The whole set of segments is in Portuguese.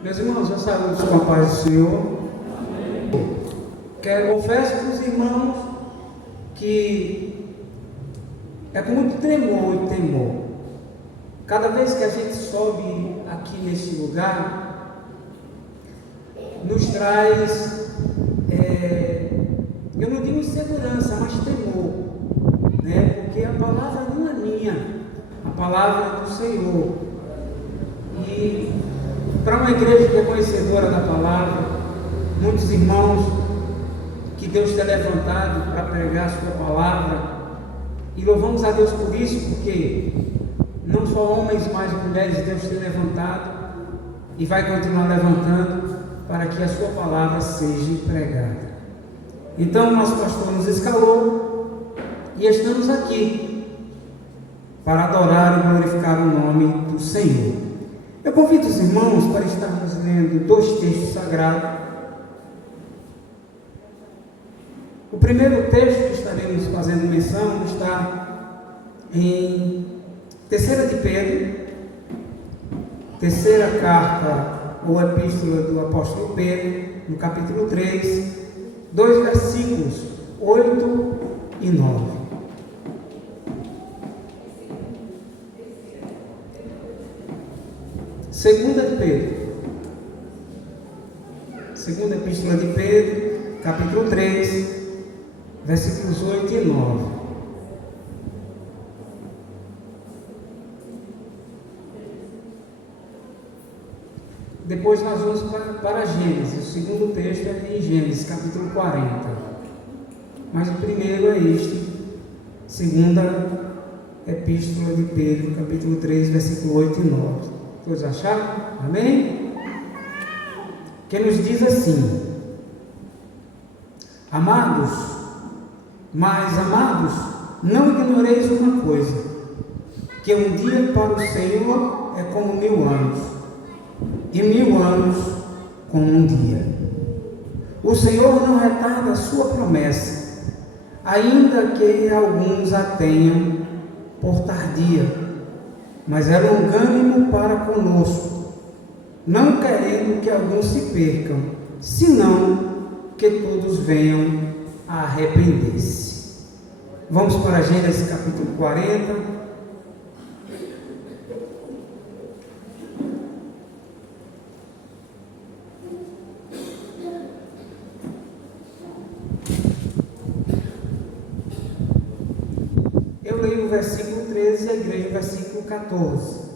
Meus irmãos, eu saúdo com a paz do Senhor. Confesso para os irmãos que é com muito tremor e temor. Cada vez que a gente sobe aqui neste lugar, nos traz, eu não digo insegurança, mas temor, né? Porque a palavra não é minha, a palavra é do Senhor. E para uma igreja que é conhecedora da palavra, muitos irmãos que Deus tem levantado para pregar a sua palavra, e louvamos a Deus por isso, porque não só homens, mas mulheres Deus tem levantado e vai continuar levantando para que a sua palavra seja pregada. Então, nosso pastor nos escalou e estamos aqui para adorar e glorificar o nome do Senhor. Eu convido os irmãos para estarmos lendo dois textos sagrados. O primeiro texto que estaremos fazendo menção está em 3 de Pedro, terceira carta ou epístola do apóstolo Pedro, no capítulo 3, 2 versículos 8 e 9. Segunda epístola de Pedro, capítulo 3, versículos 8 e 9. Depois nós vamos para Gênesis. O segundo texto é em Gênesis, capítulo 40. Mas o primeiro é este, segunda epístola de Pedro, capítulo 3, versículo 8 e 9. Todos acharam? Amém? Que nos diz assim: Amados, não ignoreis uma coisa, que um dia para o Senhor é como 1000 anos, e 1000 anos como um dia. O Senhor não retarda a sua promessa, ainda que alguns a tenham por tardia, mas é longânimo para conosco, não querendo que alguns se percam, senão que todos venham a arrepender-se. Vamos para Gênesis capítulo 40. Eu leio o versículo 13 e a igreja o versículo 14.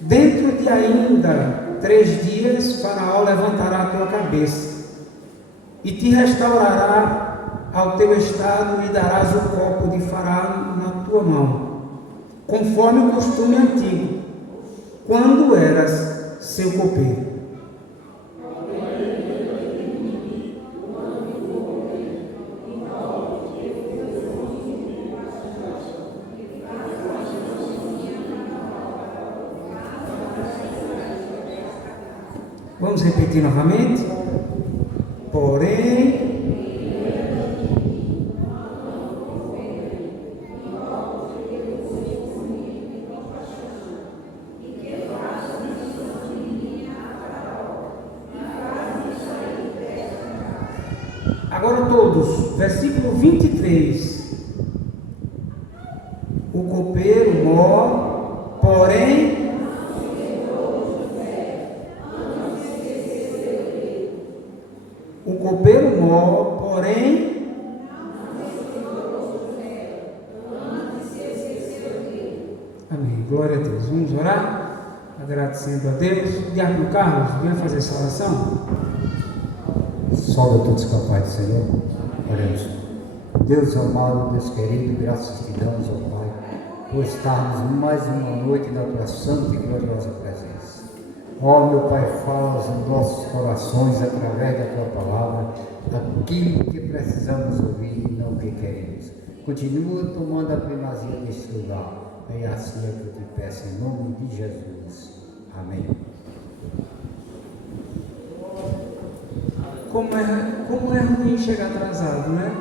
Dentro de ainda 3 dias, Faraó levantará a tua cabeça e te restaurará ao teu estado, e darás o copo de Faraó na tua mão, conforme o costume antigo, quando eras seu copeiro. Vamos repetir novamente. Porém, agora todos, versículo 23. O copeiro mor, porém, o copeiro mor, porém, amém, glória a Deus. Vamos orar, agradecendo a Deus. Diácono Carlos, venha fazer essa oração. Salve a todos com a paz do Senhor. Oremos. Deus amado, Deus querido, graças te damos, ó Pai, por estarmos mais uma noite na tua santa e gloriosa presença. Ó meu Pai, fala aos nossos corações através da tua palavra, aquilo que precisamos ouvir e não o que queremos. Continua tomando a primazia neste lugar. É assim que eu te peço, em nome de Jesus. Amém. Como é ruim chegar atrasado, né?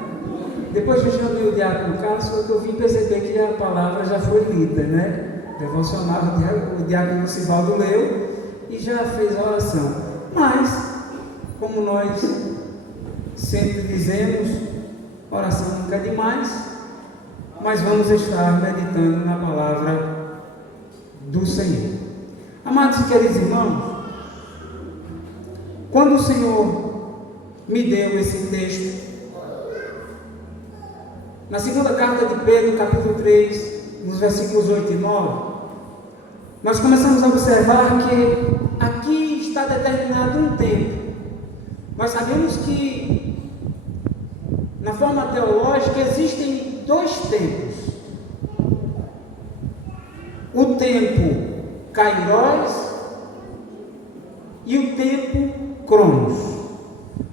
Depois que eu chamei o diácono Carlos, foi que eu vim perceber que a palavra já foi lida, né? devocional, o diácono Sivaldo leu e já fez a oração. Mas, como nós sempre dizemos, oração nunca é demais, mas vamos estar meditando na palavra do Senhor. Amados e queridos irmãos, quando o Senhor me deu esse texto, na segunda carta de Pedro, capítulo 3, nos versículos 8 e 9, nós começamos a observar que aqui está determinado um tempo. Nós sabemos que, na forma teológica, existem dois tempos: o tempo Kairos e o tempo Cronos.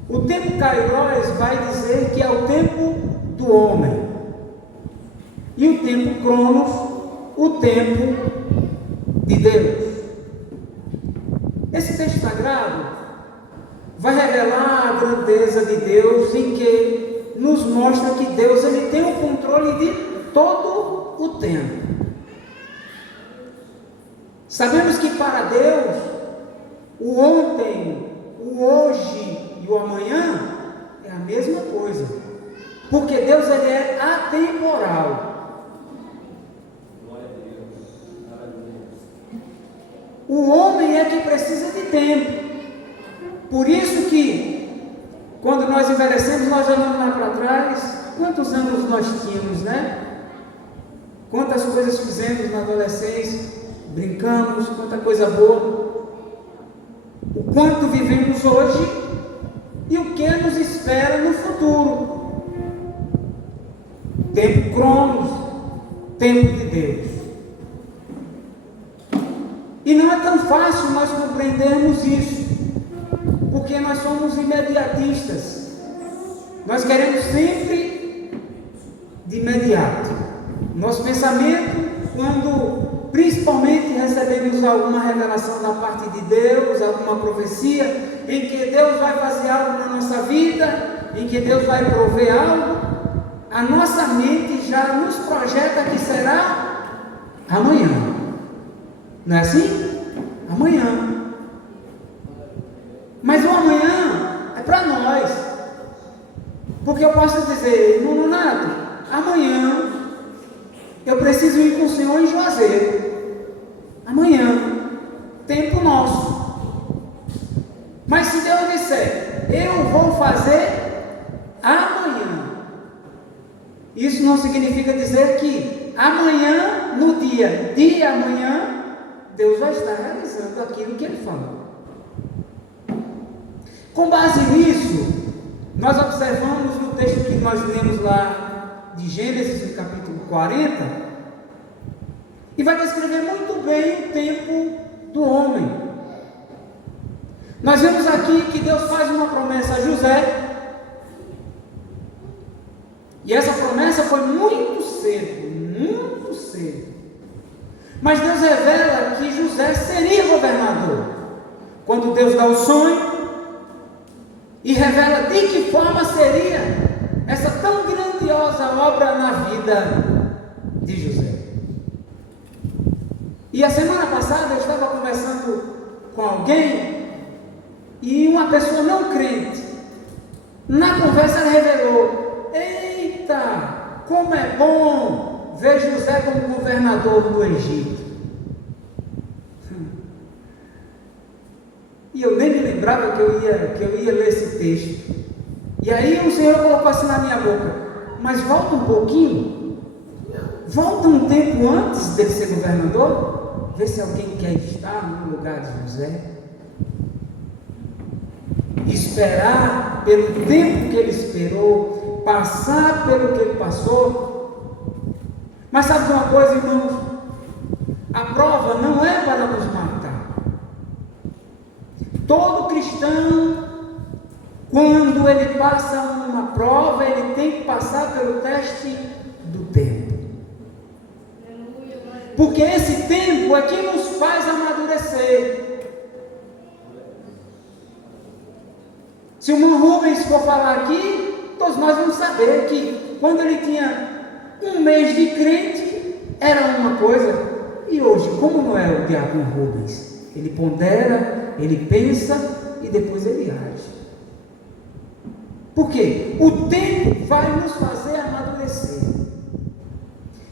O tempo Kairos vai dizer que é o tempo do homem, e o tempo Cronos, o tempo de Deus. Esse texto sagrado vai revelar a grandeza de Deus, em que nos mostra que Deus ele tem o controle de todo o tempo. Sabemos que para Deus o ontem, o hoje e o amanhã é a mesma coisa, porque Deus ele é atemporal. O homem é que precisa de tempo. Por isso que, quando nós envelhecemos, nós olhamos lá para trás, quantos anos nós tínhamos, né? Quantas coisas fizemos na adolescência, brincamos, quanta coisa boa. O quanto vivemos hoje e o que nos espera no futuro. Tempo Cronos, tempo de Deus. E não é tão fácil nós compreendermos isso, porque nós somos imediatistas. Nós queremos sempre de imediato. Nosso pensamento, quando principalmente recebemos alguma revelação da parte de Deus, alguma profecia, em que Deus vai fazer algo na nossa vida, em que Deus vai prover algo, a nossa mente já nos projeta que será amanhã. Não é assim? Amanhã. Mas o amanhã é para nós. Porque eu posso dizer, irmão Nonato, amanhã eu preciso ir com o Senhor em Juazeiro. Amanhã, tempo nosso. Mas se Deus disser, eu vou fazer amanhã, isso não significa dizer que amanhã, no dia de amanhã, Deus vai estar realizando aquilo que Ele falou. Com base nisso, nós observamos no texto que nós lemos lá de Gênesis, no capítulo 40, e vai descrever muito bem o tempo do homem. Nós vemos aqui que Deus faz uma promessa a José, e essa promessa foi muito cedo. Mas Deus revela que José seria governador. Quando Deus dá o sonho e revela de que forma seria essa tão grandiosa obra na vida de José. E a semana passada eu estava conversando com alguém e uma pessoa não crente, na conversa revelou: eita, como é bom ver José como governador do Egito. E eu nem me lembrava que eu ia ler esse texto. E aí o Senhor colocou assim na minha boca: mas volta um pouquinho, volta um tempo antes dele ser governador, vê se alguém quer estar no lugar de José. Esperar pelo tempo que ele esperou, passar pelo que ele passou. Mas sabe de uma coisa, irmãos? A prova não é para nos matar. Todo cristão, quando ele passa uma prova, ele tem que passar pelo teste do tempo. Porque esse tempo é que nos faz amadurecer. Se o irmão Rubens for falar aqui, todos nós vamos saber que quando ele tinha um mês de crente, era uma coisa. E hoje, como não é o diácono Rubens? Ele pondera, ele pensa e depois ele age. Por quê? O tempo vai nos fazer amadurecer.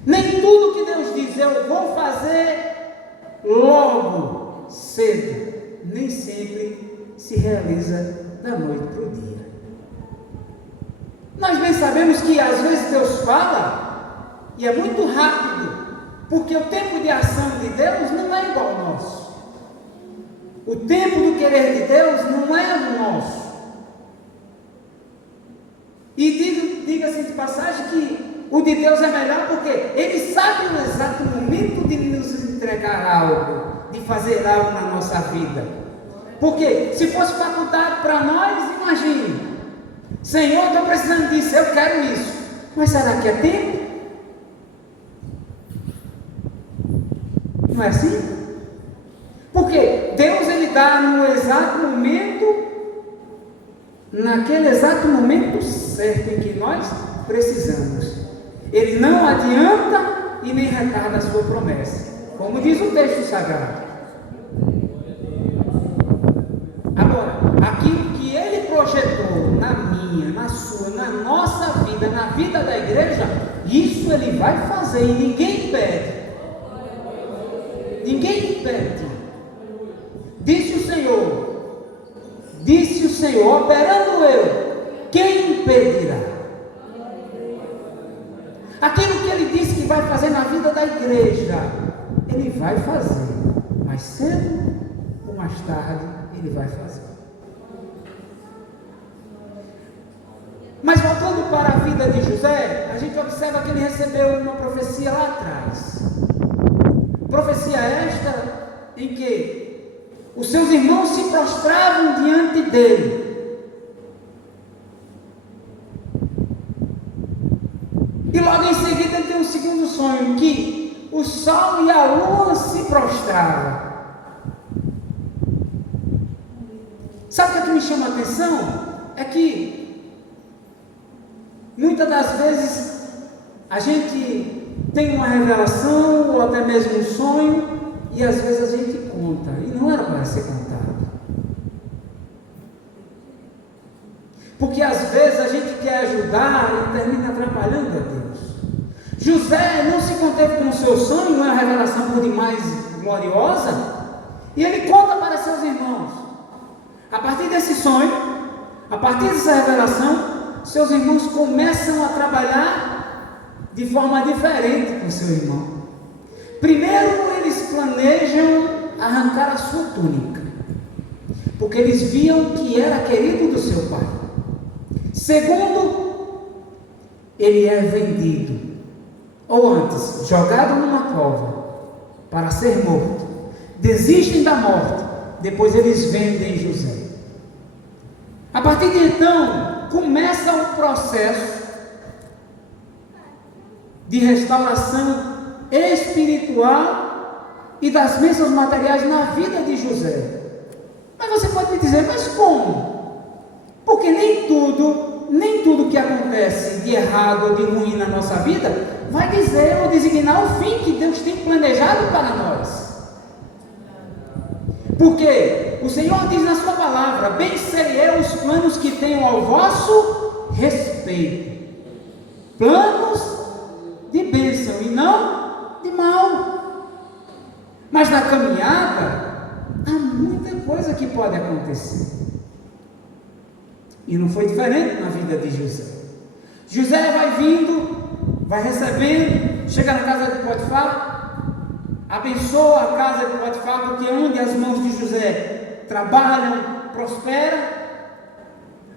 Nem tudo que Deus diz eu vou fazer logo, cedo, nem sempre se realiza da noite para o dia. Nós bem sabemos que às vezes Deus fala e é muito rápido, porque o tempo de ação de Deus não é igual ao nosso. O tempo do querer de Deus não é o nosso. E diga-se de passagem que o de Deus é melhor porque Ele sabe no exato momento de nos entregar algo, de fazer algo na nossa vida. Porque se fosse facultado para nós, imagine, Senhor, estou precisando disso, eu quero isso. Mas será que é tempo? Não é assim? Porque Deus Ele dá no exato momento, naquele exato momento certo em que nós precisamos. Ele não adianta e nem retarda a sua promessa, como diz o texto sagrado. Agora, aquilo que Ele projetou na minha, na sua, na nossa vida, na vida da igreja, isso Ele vai fazer e ninguém impede. Ninguém impede. Disse o Senhor, operando eu, quem impedirá? Aquilo que Ele disse que vai fazer na vida da igreja, Ele vai fazer, mais cedo ou mais tarde, Ele vai fazer. Mas voltando para a vida de José, a gente observa que ele recebeu uma profecia lá atrás. Profecia esta em que os seus irmãos se prostravam diante dele. E logo em seguida ele tem um segundo sonho, que o sol e a lua se prostravam. Sabe o que me chama a atenção? É que muitas das vezes a gente tem uma revelação ou até mesmo um sonho e às vezes a gente conta e não era para ser contado. Porque às vezes a gente quer ajudar e termina atrapalhando a Deus. José não se conteve com o seu sonho, uma revelação por demais gloriosa, e ele conta para seus irmãos. A partir desse sonho, a partir dessa revelação, seus irmãos começam a trabalhar de forma diferente com seu irmão. Primeiro, eles planejam arrancar a sua túnica, porque eles viam que era querido do seu pai. Segundo, ele é vendido, ou antes, jogado numa cova para ser morto. Desistem da morte, depois eles vendem José. A partir de então, começa o processo de restauração espiritual e das bênçãos materiais na vida de José. Mas você pode me dizer, mas como? Porque nem tudo que acontece de errado ou de ruim na nossa vida vai dizer ou designar o fim que Deus tem planejado para nós. Porque o Senhor diz na sua palavra, bem sei eu os planos que tenho ao vosso respeito, planos de bênção e não de mal. Mas na caminhada há muita coisa que pode acontecer. E não foi diferente na vida de José. José vai vindo, vai recebendo, chega na casa de Potifar, abençoa a casa de Potifar, porque onde as mãos de José trabalham, prospera.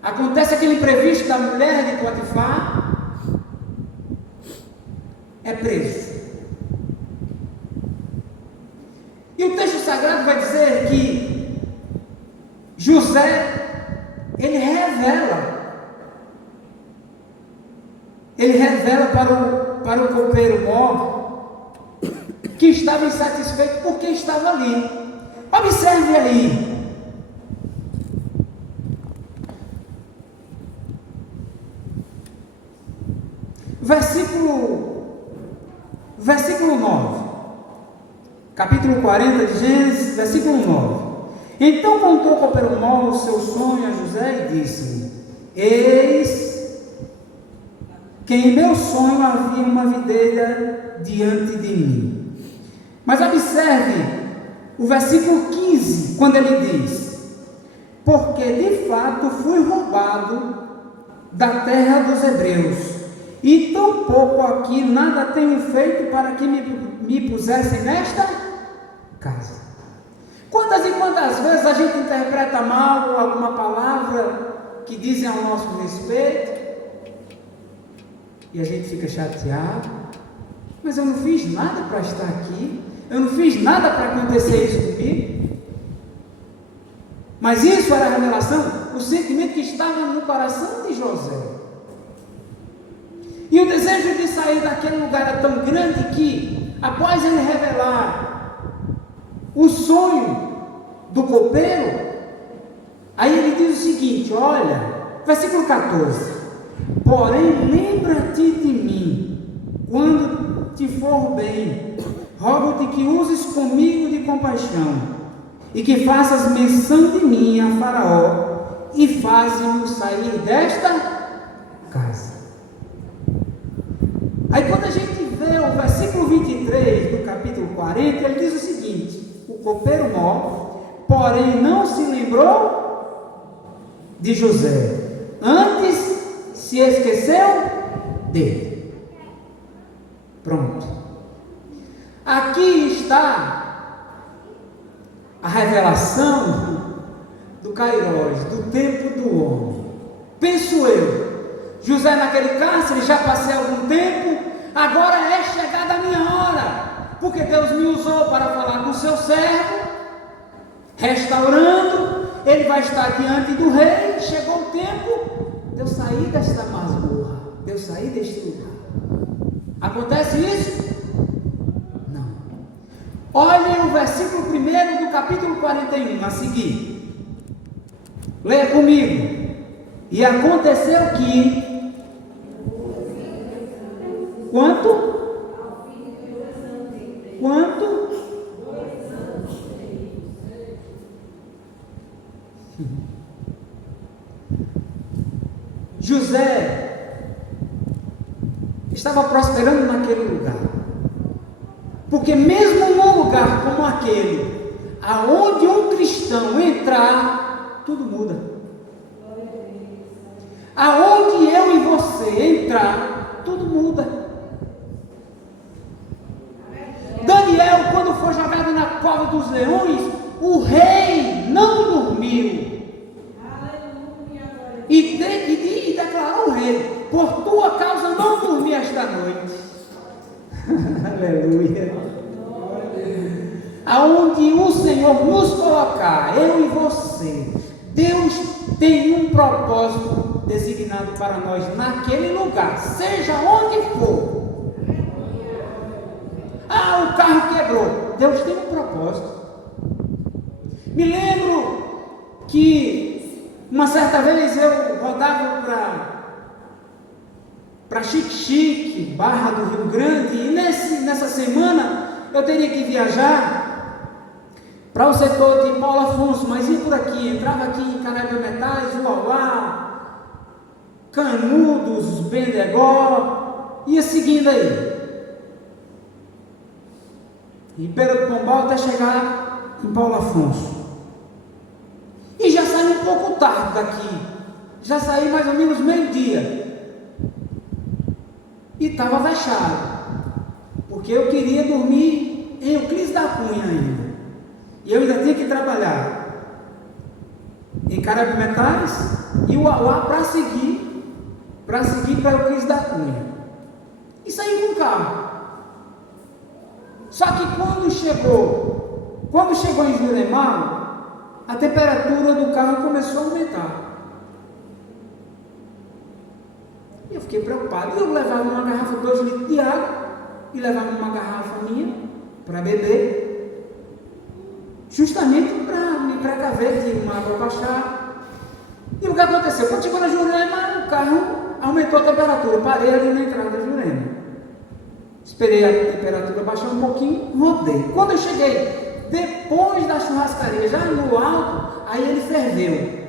Acontece aquele imprevisto da mulher de Potifar, é preso. E o texto sagrado vai dizer que José, ele revela para o copeiro Mó que estava insatisfeito porque estava ali. Observe aí. Versículo 9. capítulo 40 de Gênesis, versículo 9. Então contou Coperomó o seu sonho a José e disse: eis que em meu sonho havia uma videira diante de mim. Mas observe o versículo 15, quando ele diz: porque de fato fui roubado da terra dos hebreus, e tampouco aqui nada tenho feito para que me pusessem nesta casa. Quantas e quantas vezes a gente interpreta mal alguma palavra que dizem ao nosso respeito e a gente fica chateado, mas eu não fiz nada para estar aqui, eu não fiz nada para acontecer isso comigo. Mas isso era a revelação, o sentimento que estava no coração de José. E o desejo de sair daquele lugar era tão grande que, após ele revelar o sonho do copeiro, aí ele diz o seguinte, olha, versículo 14: porém lembra-te de mim, quando te for bem, rogo-te que uses comigo de compaixão, e que faças menção de mim a Faraó, e faze-o sair desta casa. Aí quando a gente vê o versículo 23 do capítulo 40, ele diz o seguinte: o copeiro Mó, porém não se lembrou de José, antes se esqueceu dele. Pronto. Aqui está a revelação do Kairos, do tempo do homem. Penso eu, José naquele cárcere, já passei algum tempo, agora é chegada a minha hora, porque Deus me usou para falar com o seu servo, restaurando, ele vai estar diante do rei. Chegou o tempo de eu sair desta masmorra, de eu sair deste lugar. Acontece isso? Não. Olhem o versículo 1 do capítulo 41 a seguir. Leia comigo. E aconteceu que quanto? José estava prosperando naquele lugar, porque mesmo num lugar como aquele, aonde um cristão entrar, tudo muda. Aonde eu e você entrar, tudo muda. Daniel, quando foi jogado na cova dos leões, o rei não dormiu. E declarou ao rei: por tua causa não dormi esta noite. Aleluia. Aonde o Senhor nos colocar, eu e você, Deus tem um propósito designado para nós naquele lugar, seja onde for. Ah, o carro quebrou. Deus tem um propósito. Me lembro que uma certa vez eu rodava para Xique-Xique, Barra do Rio Grande, e nessa semana eu teria que viajar para o setor de Paulo Afonso, mas ia por aqui, entrava aqui em Caraíba Metais, Uauá, Canudos, Bendegó, ia seguindo aí. E Pedro do Pombal até chegar em Paulo Afonso. E já saí um pouco tarde daqui, já saí mais ou menos meio-dia, e estava fechado, porque eu queria dormir em Euclides da Cunha ainda, e eu ainda tinha que trabalhar em Carapimetais e Uauá para seguir para Euclides da Cunha, e saí com o carro. Só que quando chegou em Jurema, a temperatura do carro começou a aumentar. E eu fiquei preocupado. Eu levava uma garrafa de 2 litros de água e levava uma garrafa minha para beber, justamente para me precaver de uma água baixar. E o que aconteceu? Quando chegou na Jurema, o carro aumentou a temperatura. Eu parei ali na entrada da Jurema. Esperei a temperatura baixar um pouquinho, rodei. Quando eu cheguei depois da churrascaria, já no alto, aí ele ferveu.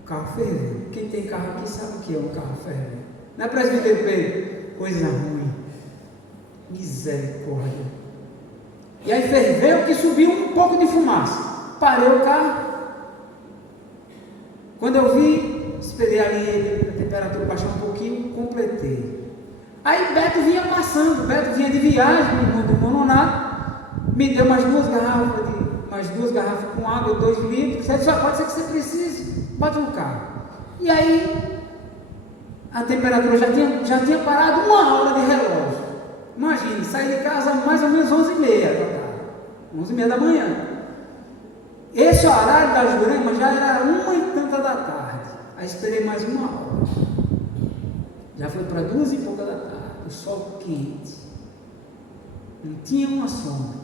O carro ferveu. Quem tem carro aqui sabe o que é um carro ferveu. Não é presbítero Pedro? Coisa ruim. Misericórdia. E aí ferveu que subiu um pouco de fumaça. Parei o carro. Quando eu vi, esperei ali a temperatura baixar um pouquinho, completei. Aí Beto vinha passando, Beto vinha de viagem, meu irmão do Mononato, me deu mais duas garrafas com água, 2 litros. Ele disse: pode ser que você precise, bota no carro. E aí a temperatura já tinha parado 1 hora de relógio. Imagine, saí de casa mais ou menos 11h30, 11h30 da manhã. Esse horário da Jurema já era 1h30 da tarde. Aí esperei mais 1 hora. Já foi para 2h pouco da tarde. O sol quente. Não tinha uma sombra.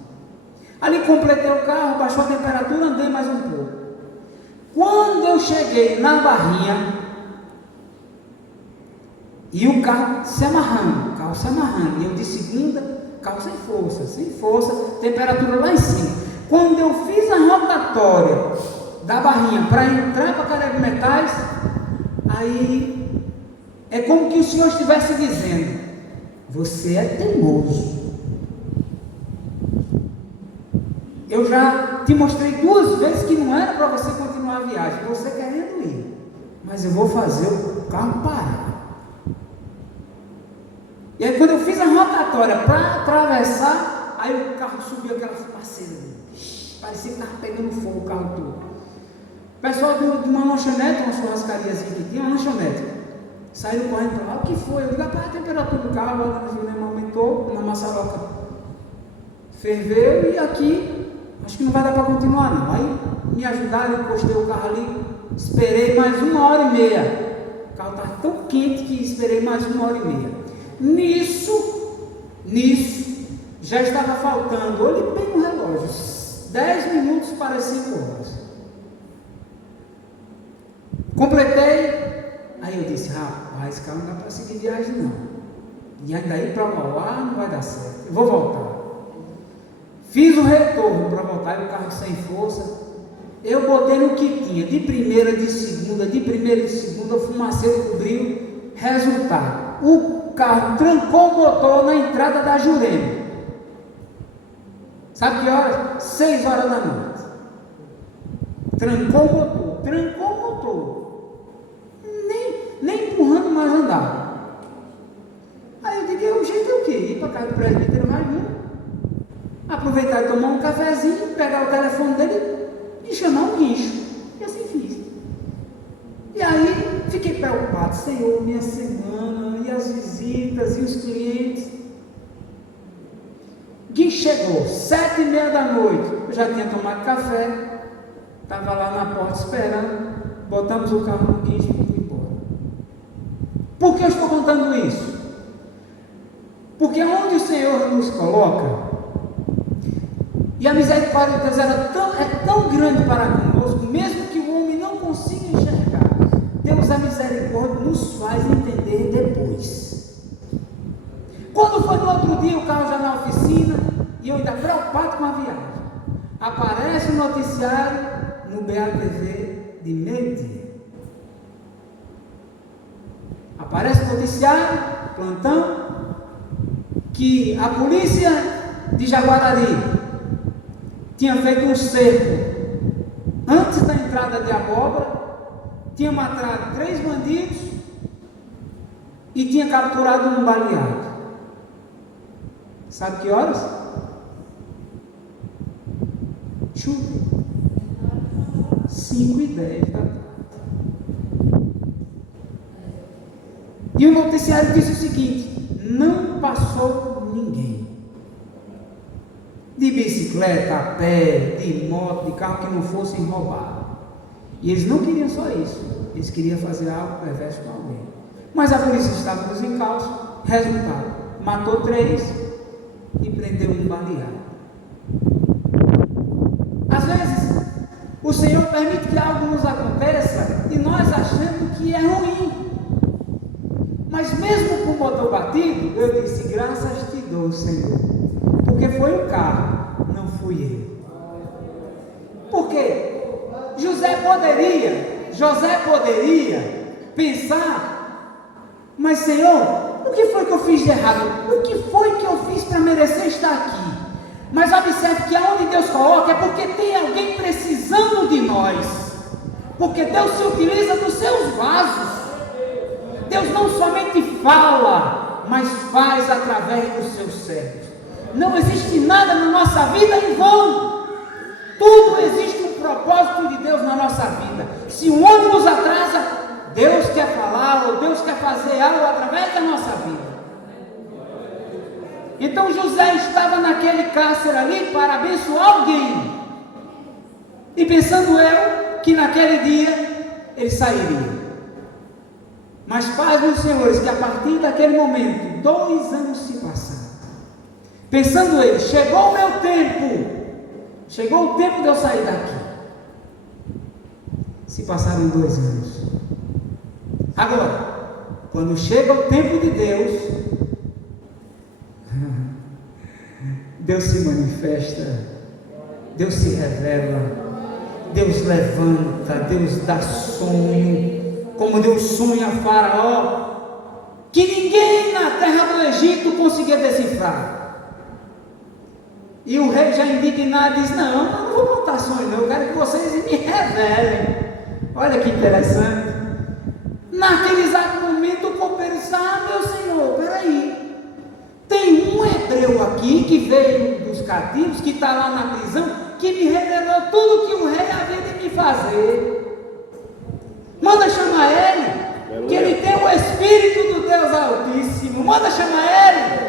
Ali completei o carro, baixou a temperatura, andei mais um pouco. Quando eu cheguei na barrinha, e o carro se amarrando, e eu de segunda, carro sem força, temperatura lá em cima. Quando eu fiz a rotatória da barrinha para entrar para a Carebe Metais, aí é como que o Senhor estivesse dizendo: você é teimoso. Eu já te mostrei 2 vezes que não era para você continuar a viagem, você querendo ir, mas eu vou fazer o carro parar. E aí quando eu fiz a rotatória para atravessar, aí o carro subiu aquela fumaceira, parecia que estava pegando fogo o carro todo. O pessoal de uma lanchonete, uma churrascariazinha que tinha, uma lanchonete, saíram correndo para lá. O que foi? Eu digo: rapaz, a temperatura do carro agora aumentou, na maçaroca ferveu, e aqui acho que não vai dar para continuar não. Aí me ajudaram, encostei o carro ali, esperei mais 1h30. O carro estava tão quente que esperei mais 1h30. Nisso, já estava faltando, olhei bem no relógio, 10 minutos para 5 horas. Completei. Aí eu disse: rapaz, esse carro não dá para seguir viagem não. E ainda ir para Mauá não vai dar certo. Eu vou voltar. Fiz o retorno para voltar, e o carro sem força. Eu botei no que tinha, de primeira, de segunda, o fumaceiro cobriu. Resultado: o carro trancou o motor na entrada da Jurema. Sabe que horas? 6 horas da noite. Trancou o motor. Nem empurrando mais andava. Aí eu digo: o jeito é o quê? Ir para casa do presbítero mais um. Aproveitar e tomar um cafezinho, pegar o telefone dele e chamar um guincho. E assim fiz. E aí fiquei preocupado: Senhor, minha semana, e as visitas, e os clientes. Guincho chegou, 7h30 da noite. Eu já tinha tomado café, estava lá na porta esperando. Botamos o carro no guincho e fomos embora. Por que eu estou contando isso? Porque onde o Senhor nos coloca, e a misericórdia de Deus é tão grande para conosco, mesmo que o homem não consiga enxergar, Deus, a misericórdia nos faz entender depois. Quando foi no outro dia, o carro já na oficina, e eu ainda preocupado com a viagem, aparece o noticiário no BATV de meio-dia. Aparece o noticiário, plantão, que a polícia de Jaguarari tinha feito um cerco antes da entrada de Abóbora, tinha matado 3 bandidos e tinha capturado um baleado. Sabe que horas? Chuva. 5h10 da tarde. E o noticiário disse o seguinte: não passou ninguém. De bicicleta, a pé, de moto, de carro, que não fossem roubados. E eles não queriam só isso, eles queriam fazer algo perverso com alguém. Mas a polícia estava nos encalços. Resultado: matou 3 e prendeu um baleado. Às vezes o Senhor permite que algo nos aconteça e nós achamos que é ruim, Mas mesmo com o motor batido, eu disse: graças te dou, Senhor, porque foi o carro, não fui eu. Porque José poderia pensar: mas Senhor, o que foi que eu fiz de errado? O que foi que eu fiz para merecer estar aqui? Mas observe que aonde Deus coloca é porque tem alguém precisando de nós, porque Deus se utiliza dos seus vasos. Deus não somente fala, mas faz através dos seus servos. Não existe nada na nossa vida em vão. Tudo existe um propósito de Deus na nossa vida. Se um ônibus atrasa, Deus quer falar, ou Deus quer fazer algo através da nossa vida. Então José estava naquele cárcere ali para abençoar alguém, e pensando eu que naquele dia ele sairia. Mas paz, meus senhores, que a partir daquele momento 2 anos se passaram. Pensando ele: chegou o meu tempo, chegou o tempo de eu sair daqui. Se passaram 2 anos. Agora, quando chega o tempo de Deus, Deus se manifesta, Deus se revela, Deus levanta, Deus dá sonho, como deu sonho a Faraó, que ninguém na terra do Egito conseguia decifrar. E o rei, já indignado, diz: não vou contar sonho não, eu quero que vocês me revelem. Olha que interessante. Naquele exato momento o copeiro disse: meu senhor, peraí, tem um hebreu aqui que veio dos cativos, que está lá na prisão, que me revelou tudo que o rei havia de me fazer. Manda chamar ele, que ele tem o Espírito do Deus Altíssimo. Manda chamar ele.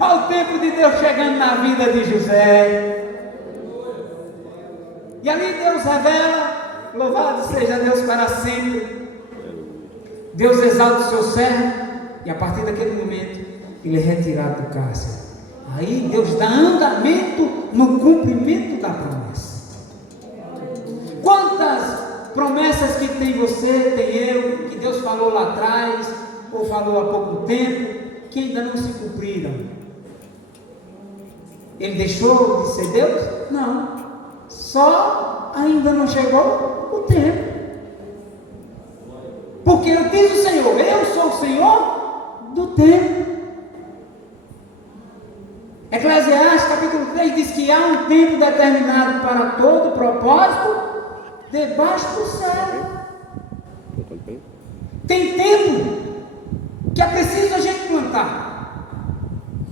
Olha o tempo de Deus chegando na vida de José. E ali Deus revela, louvado seja Deus para sempre. Deus exalta o seu servo, e a partir daquele momento ele é retirado do cárcere. Aí Deus dá andamento no cumprimento da promessa. Quantas promessas que tem você, tem eu, que Deus falou lá atrás, ou falou há pouco tempo, que ainda não se cumpriram? Ele deixou de ser Deus? Não, só ainda não chegou o tempo. Porque diz o Senhor: eu sou o Senhor do tempo. Eclesiastes capítulo 3 diz que há um tempo determinado para todo propósito debaixo do céu. Tem tempo que é preciso a gente plantar.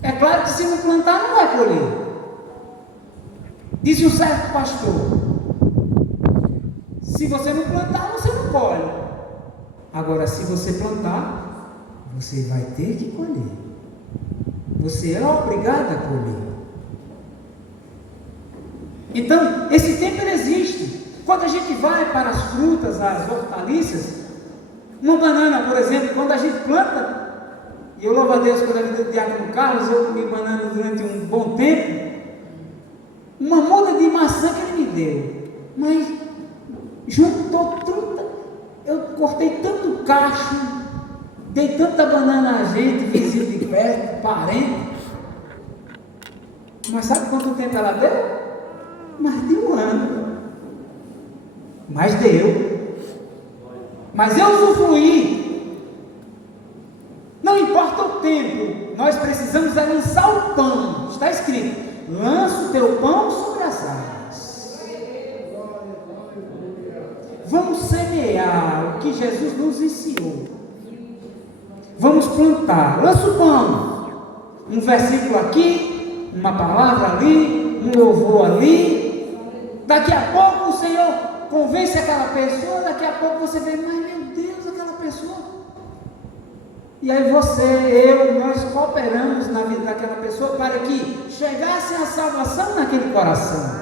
É claro que se não plantar não vai colher. Disse um certo pastor: se você não plantar, você não colhe. Agora, se você plantar, você vai ter que colher. Você é obrigado a colher. Então, esse tempo ele existe. Quando a gente vai para as frutas, as hortaliças, uma banana, por exemplo, quando a gente planta, e eu louvo a Deus pela vida do Diácono Carlos, eu comi banana durante um bom tempo, uma muda de maçã que ele me deu, mas juntou tanta, eu cortei tanto cacho, dei tanta banana a gente, vizinho de perto, parente, mas sabe quanto tempo ela deu? Mais de 1 ano. Mas deu. Mas eu usufruí. Não importa o tempo, nós precisamos lançar o pão. Está escrito: lança o teu pão sobre as águas. Vamos semear o que Jesus nos ensinou. Vamos plantar. Lança o pão. Um versículo aqui, uma palavra ali, um louvor ali. Daqui a pouco o Senhor convence aquela pessoa, daqui a pouco você vê: mas meu Deus, aquela pessoa. E aí você, eu, nós cooperamos na vida daquela pessoa para que chegasse a salvação naquele coração.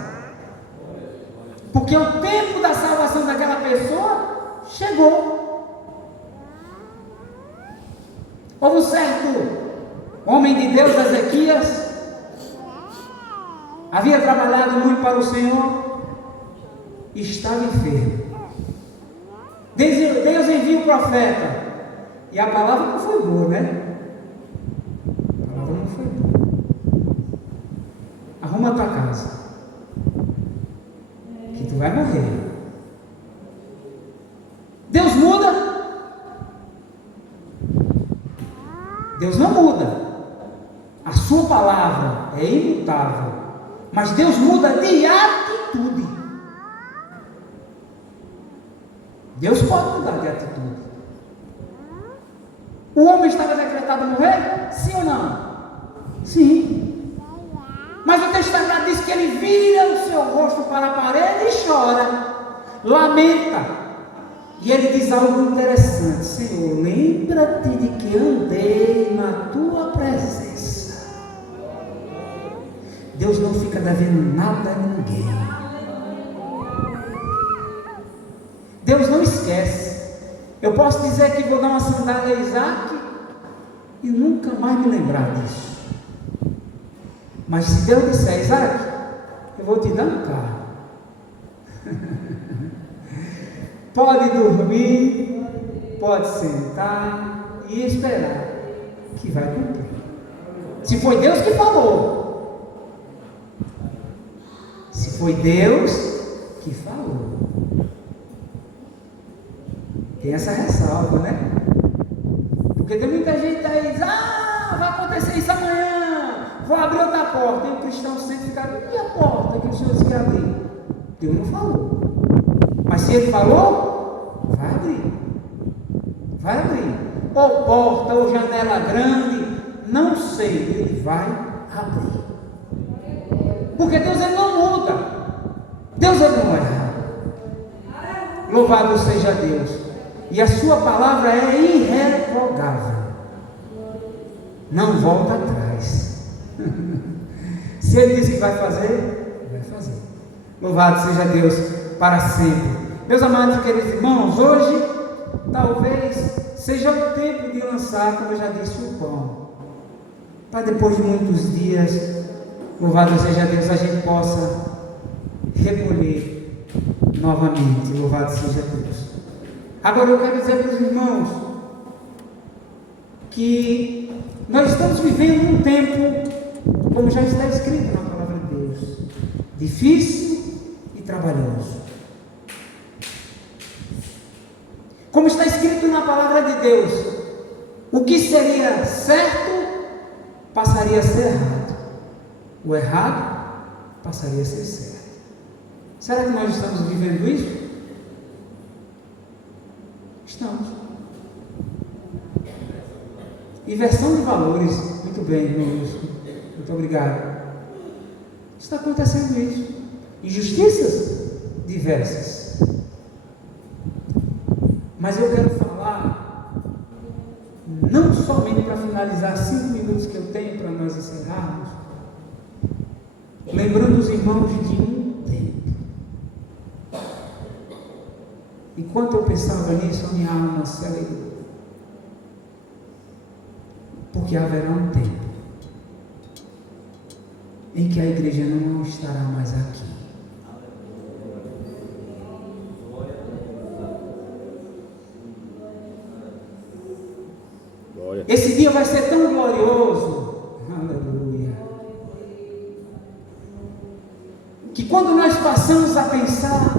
Porque o tempo da salvação daquela pessoa chegou. Houve um certo homem de Deus, Ezequias, havia trabalhado muito para o Senhor, estava enfermo. Deus Deus envia o profeta. E a palavra não foi boa, né? A palavra não foi boa. Arruma a tua casa, que tu vai morrer. Deus muda? Deus não muda. A sua palavra é imutável. Mas Deus muda de atitude. Deus pode mudar de atitude. O homem estava decretado a morrer? Sim ou não? Sim. Mas o texto sagrado diz que ele vira o seu rosto para a parede e chora, lamenta. E ele diz algo interessante: Senhor, lembra-te de que andei na tua presença. Deus não fica devendo nada a ninguém. Deus não esquece. Eu posso dizer que vou dar uma sandália a Isaac e nunca mais me lembrar disso. Mas se Deus disser: Isaac, eu vou te dar um carro. Pode dormir, pode sentar e esperar que vai cumprir. Se foi Deus que falou, se foi Deus que falou, tem essa ressalva, né? Porque tem muita gente aí que diz: vai acontecer isso amanhã, vou abrir outra porta. E o cristão sempre fica: e a porta que o Senhor disse que abrir? Deus não falou. Mas se ele falou, vai abrir. Vai abrir. Ou porta, ou janela grande, não sei, ele vai abrir. Porque Deus ele não muda. Deus ele não erra. Louvado seja Deus. E a sua palavra é irrevogável. Não volta atrás. Se ele disse que vai fazer, vai fazer. Louvado seja Deus para sempre. Meus amados e queridos irmãos, hoje talvez seja o tempo de lançar, como eu já disse, o pão, para depois de muitos dias, louvado seja Deus, a gente possa recolher novamente. Louvado seja Deus. Agora eu quero dizer para os irmãos que nós estamos vivendo um tempo, como já está escrito na palavra de Deus, difícil e trabalhoso. Como está escrito na palavra de Deus, o que seria certo passaria a ser errado, o errado passaria a ser certo. Será que nós estamos vivendo isso? Estamos. Inversão de valores. Muito bem, irmãos. Muito obrigado. Está acontecendo isso. Injustiças diversas. Mas eu quero falar, não somente para finalizar 5 minutos que eu tenho para nós encerrarmos, lembrando os irmãos de um tempo. Enquanto eu pensava nisso, a minha alma se alegrou. Porque haverá um tempo em que a igreja não estará mais aqui. Esse dia vai ser tão glorioso, aleluia, que quando nós passamos a pensar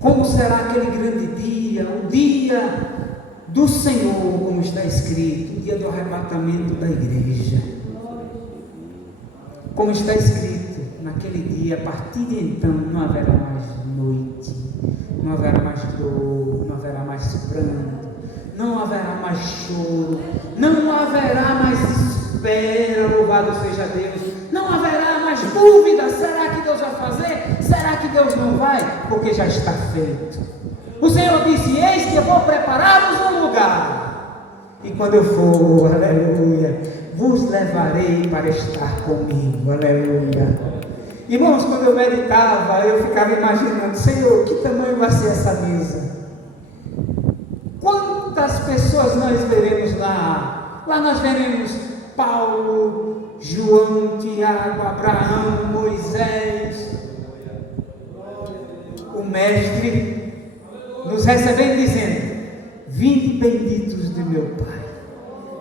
como será aquele grande dia, o dia do Senhor, como está escrito, o dia do arrebatamento da igreja, como está escrito, naquele dia, a partir de então, não haverá mais noite, não haverá mais dor, não haverá mais pranto, não haverá mais choro, não haverá mais espera, louvado seja Deus, não haverá mais dúvida, será que Deus vai fazer? Será que Deus não vai? Porque já está feito. O Senhor disse: eis que eu vou preparar-vos um lugar, e quando eu for, aleluia, vos levarei para estar comigo, aleluia. Irmãos, quando eu meditava, eu ficava imaginando: Senhor, que tamanho vai ser essa mesa? Quantas pessoas nós veremos lá? Lá nós veremos Paulo, João, Tiago, Abraão, Moisés, o Mestre nos os recebendo, dizendo: vinde benditos de meu Pai,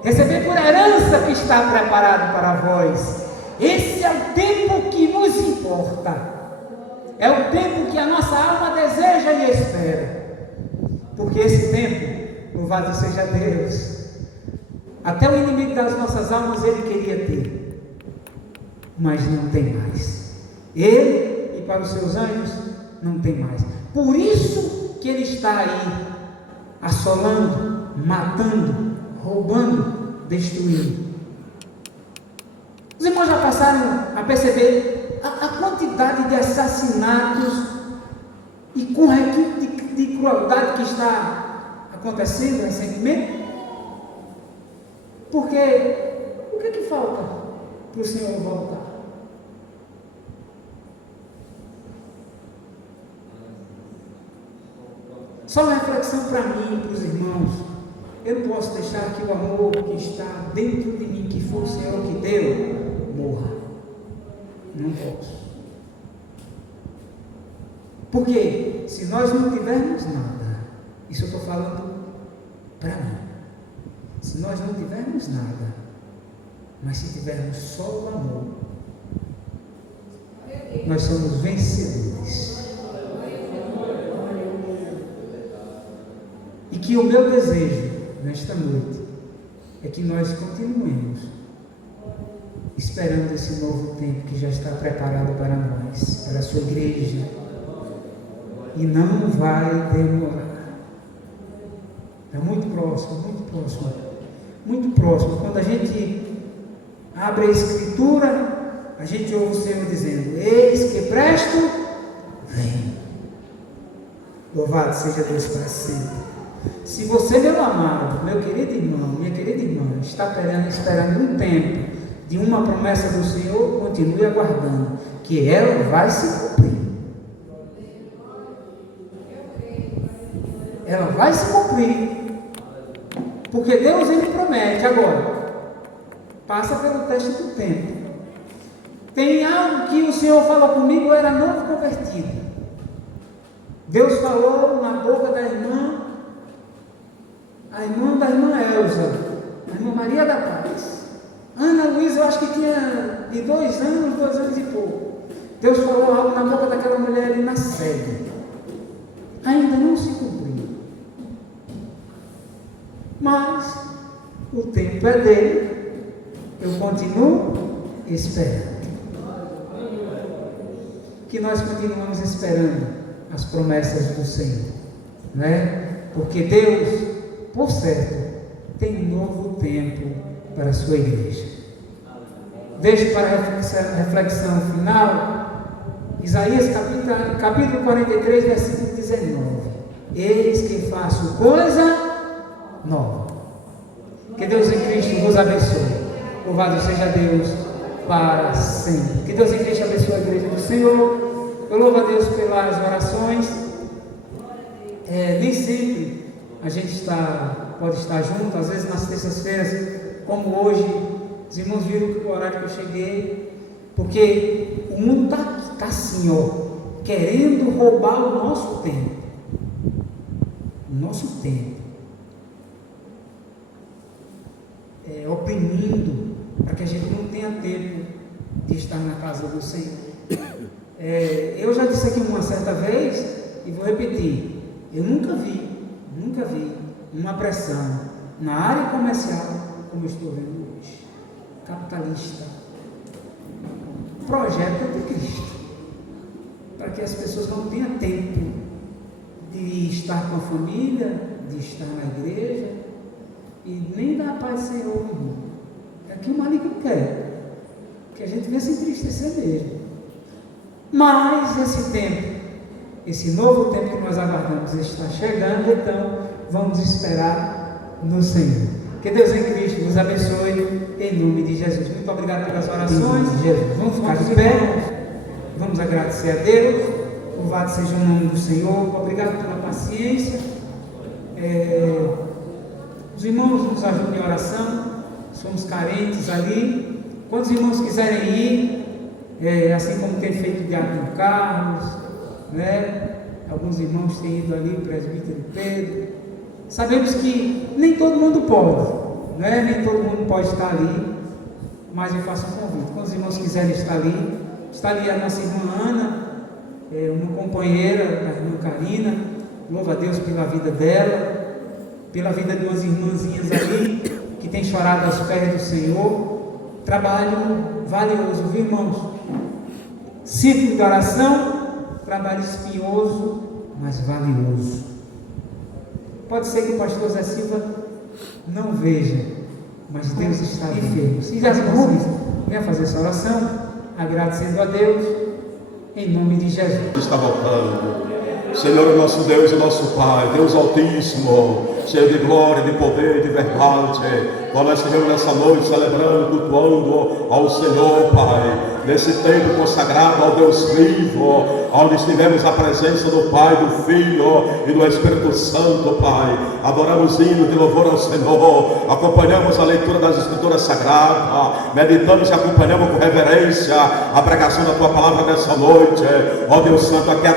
receber por herança que está preparado para vós. Esse é o tempo que nos importa, é o tempo que a nossa alma deseja e espera, porque esse tempo, louvado seja Deus, até o inimigo das nossas almas ele queria ter, mas não tem mais. Ele, e para os seus anjos, não tem mais. Por isso que ele está aí, assolando, matando, roubando, destruindo. Os irmãos já passaram a perceber a quantidade de assassinatos e com requinte de crueldade que está acontecendo recentemente? Porque o que é que falta para o Senhor voltar? Só uma reflexão para mim e para os irmãos. Eu não posso deixar que o amor que está dentro de mim, que foi o Senhor que deu, morra. Não posso. Porque se nós não tivermos nada, isso eu estou falando para mim. Se nós não tivermos nada, mas se tivermos só o amor, nós somos vencedores. E que o meu desejo nesta noite é que nós continuemos esperando esse novo tempo que já está preparado para nós, para a sua igreja, e não vai demorar. É muito próximo, muito próximo, muito próximo. Quando a gente abre a Escritura, a gente ouve o Senhor dizendo: eis que presto, vem. Louvado seja Deus para sempre. Se você, meu amado, meu querido irmão, minha querida irmã, está esperando um tempo de uma promessa do Senhor, continue aguardando, que ela vai se cumprir. Ela vai se cumprir, porque Deus ele promete. Agora, passa pelo teste do tempo. Tem algo que o Senhor falou comigo, eu era novo convertido. Deus falou na boca da irmã, a irmã da irmã Elza, a irmã Maria da Paz. Ana Luísa, eu acho que tinha de 2 anos e pouco. Deus falou algo na boca daquela mulher ali na sede. Ainda não se cumpriu. Mas o tempo é dele. Eu continuo esperando. Que nós continuamos esperando as promessas do Senhor, não é? Porque Deus, por certo, tem um novo tempo para a sua igreja. Deixo para a reflexão final, Isaías capítulo 43, versículo 19. Eis que faço coisa nova. Que Deus em Cristo vos abençoe. Louvado seja Deus para sempre. Que Deus em Cristo abençoe a igreja do Senhor. Eu louvo a Deus pelas orações. Nem sempre a gente pode estar junto, às vezes nas terças-feiras, como hoje, os irmãos viram que o horário que eu cheguei, porque o mundo está assim, ó, querendo roubar o nosso tempo. O nosso tempo. Oprimindo, para que a gente não tenha tempo de estar na casa do Senhor. Eu já disse aqui uma certa vez, e vou repetir, eu nunca vi uma pressão na área comercial como eu estou vendo hoje. Capitalista. Projeto de Cristo, para que as pessoas não tenham tempo de estar com a família, de estar na igreja, e nem dar a paz do Senhor, irmão. É que o maligno quer, que a gente venha se entristecer mesmo. Mas esse tempo, esse novo tempo que nós aguardamos está chegando, então vamos esperar no Senhor. Que Deus em Cristo nos abençoe, em nome de Jesus. Muito obrigado pelas orações. Jesus. Vamos ficar de pé, vamos agradecer a Deus. Louvado seja o nome do Senhor. Obrigado pela paciência. Os irmãos nos ajudam em oração, somos carentes ali. Quando os irmãos quiserem ir, assim como tem feito o Diácono Carlos, né? Alguns irmãos têm ido ali, o presbítero Pedro. Sabemos que nem todo mundo pode, né? Nem todo mundo pode estar ali, mas eu faço um convite. Quando os irmãos quiserem estar ali a nossa irmã Ana, uma companheira da irmã Karina. Louva a Deus pela vida dela, pela vida de umas irmãzinhas ali que tem chorado aos pés do Senhor. Trabalho valioso, viu, irmãos? Círculo de oração, trabalho espinhoso, mas valioso. Pode ser que o pastor Zé Silva não veja, mas Deus está firme. Se já venha fazer essa oração, agradecendo a Deus, em nome de Jesus. Está voltando. Senhor, nosso Deus e nosso Pai, Deus Altíssimo, cheio de glória, de poder, de verdade, nós estivemos nessa noite celebrando, cultuando ao Senhor, Pai, nesse tempo consagrado ao Deus vivo, onde estivemos na presença do Pai, do Filho e do Espírito Santo, Pai. Adoramos hino de louvor ao Senhor, acompanhamos a leitura das Escrituras Sagradas, meditamos e acompanhamos com reverência a pregação da Tua Palavra nessa noite. Ó Deus Santo, aqui é a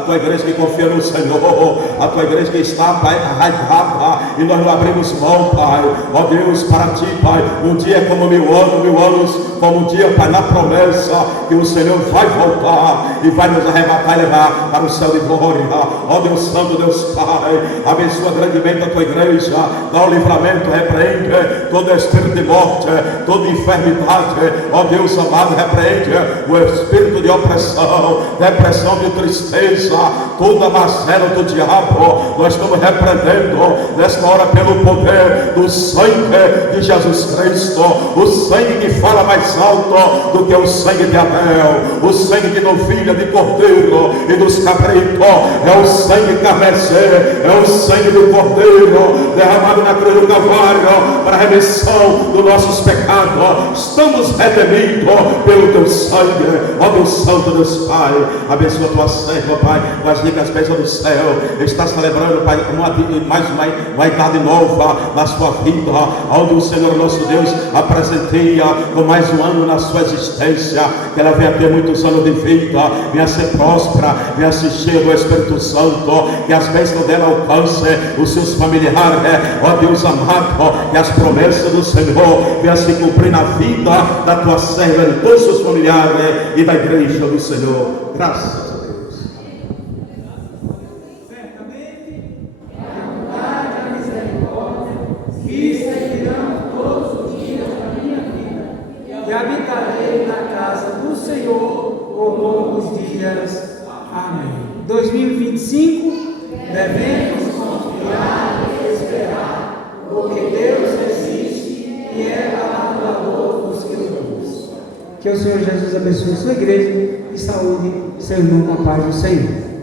Tua igreja que confia no Senhor, a Tua igreja que está, Pai, arraigada, e nós não abrimos mão, Pai. Ó Deus, para Ti, Pai, um dia é como 1000 anos, 1000 anos como um dia, Pai, na promessa que o Senhor vai voltar e vai nos arrebatar e levar para o céu de glória. Ó Deus Santo, Deus Pai, abençoa grandemente a Tua igreja, dá o livramento, repreende todo espírito de morte, toda enfermidade. Ó Deus amado, repreende o espírito de opressão, depressão, de tristeza, toda a mazela do diabo. Nós estamos repreendendo nesta hora pelo poder do sangue de Jesus Cristo, o sangue que fala mais alto do que o sangue de Abel, o sangue de novilha, de cordeiro e dos cabritos. É o sangue carmecer, é o sangue do cordeiro derramado na cruz do Calvário para a remissão dos nossos pecados. Estamos redimidos pelo Teu sangue. Ó Deus Santo, Deus Pai, abençoa a Tua serva, Pai, com as ricas bênçãos do céu. Está celebrando, Pai, mais uma idade nova na sua vida, onde o Senhor nosso Deus a presenteia com mais um ano na sua existência. Que ela venha ter muitos anos de vida, venha ser próspera, venha se cheia do Espírito Santo, que as bênçãos dela alcancem os seus familiares. Ó Deus amado, que as promessas do Senhor venham se cumprir na vida da Tua serva e de todos os seus familiares e da igreja do Senhor. Graças a Deus. Certamente, a bondade e a misericórdia me seguirão todos os dias da minha vida, e habitarei na casa do Senhor por longos dias. Amém. 2025, devemos confiar e esperar, porque Deus existe e é galardoador dos que o buscam. Que o Senhor Jesus abençoe sua igreja e saúde seu irmão com a paz do Senhor.